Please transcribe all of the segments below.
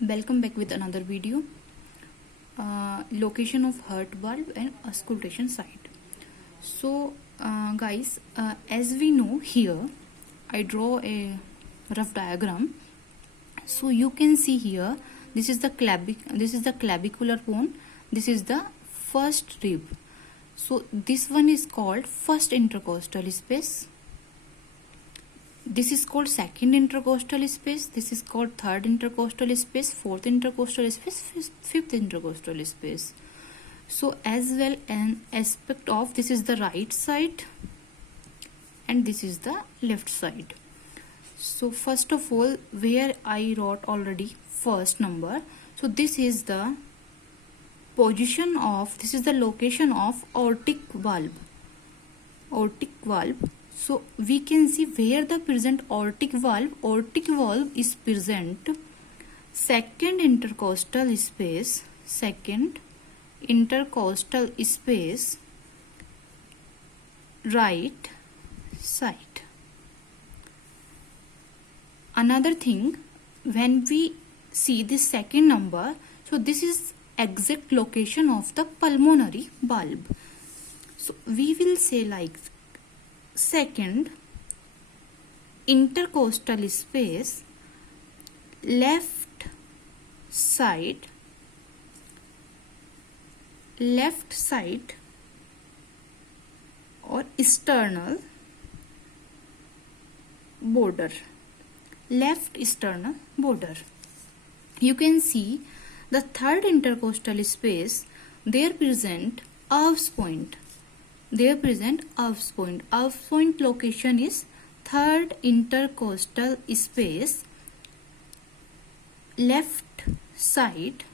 Welcome back with another video. Location of heart valve and auscultation site. So guys, as we know here, I draw a rough diagram. So you can see here, this is the clavicular bone, this is the first rib. So this one is called first intercostal space. This is called second intercostal space. This is called third intercostal space, fourth intercostal space, fifth intercostal space. So as well an aspect of this is the right side and this is the left side. So first of all, where I wrote already first number. So this is the position of, this is the location of aortic valve. Aortic valve. So we can see where the present aortic valve is present second intercostal space, right side. Another thing, when we see this second number, so this is exact location of the pulmonary valve. So we will say like second intercostal space, left side or sternal border, left sternal border. You can see the third intercostal space, there present Irv's point. Irv's point location is third intercostal space, left side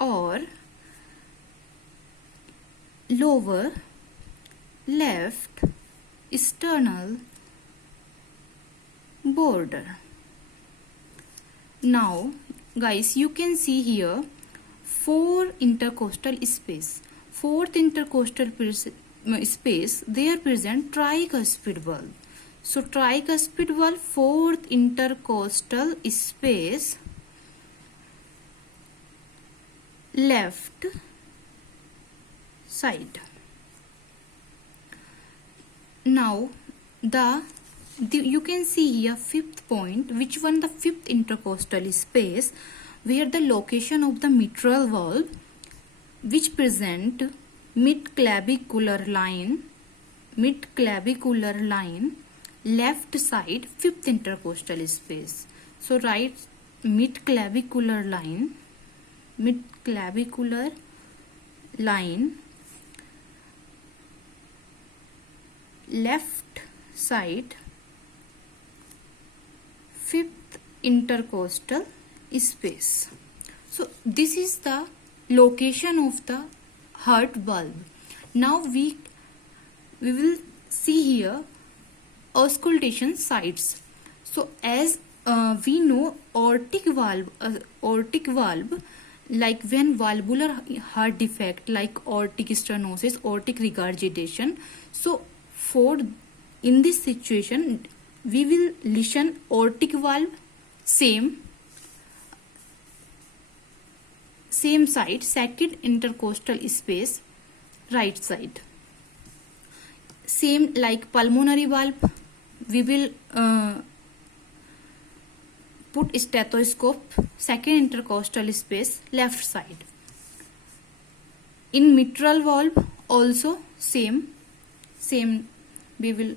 or lower left sternal border. Now guys, you can see here four intercostal space. Fourth intercostal space, there present tricuspid valve. So tricuspid valve, fourth intercostal space, left side. Now you can see here fifth point, which one the fifth intercostal space, where the location of the mitral valve, which present mid-clavicular line, left side, fifth intercostal space. So right mid-clavicular line, left side, fifth intercostal space. So this is the location of the heart valve. Now we will see here auscultation sites. So as we know, aortic valve, like when valvular heart defect like aortic stenosis, aortic regurgitation. So in this situation, we will listen aortic valve, same side, second intercostal space, right side. Same like pulmonary valve, we will put stethoscope, second intercostal space, left side. In mitral valve also same, we will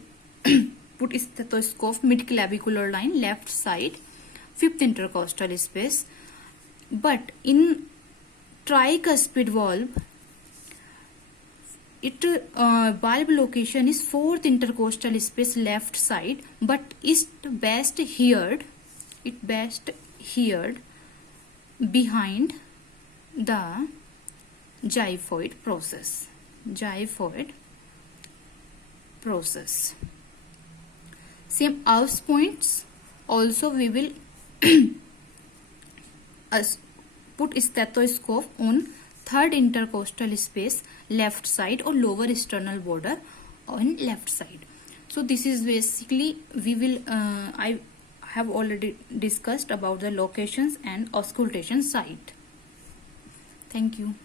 put stethoscope, mid-clavicular line, left side, fifth intercostal space. But in tricuspid valve, valve location is fourth intercostal space, left side, but is best heard behind the xiphoid process. Same Irv's points also we will put stethoscope on third intercostal space, left side or lower sternal border on left side. So this is basically, we will I have already discussed about the locations and auscultation site. Thank you.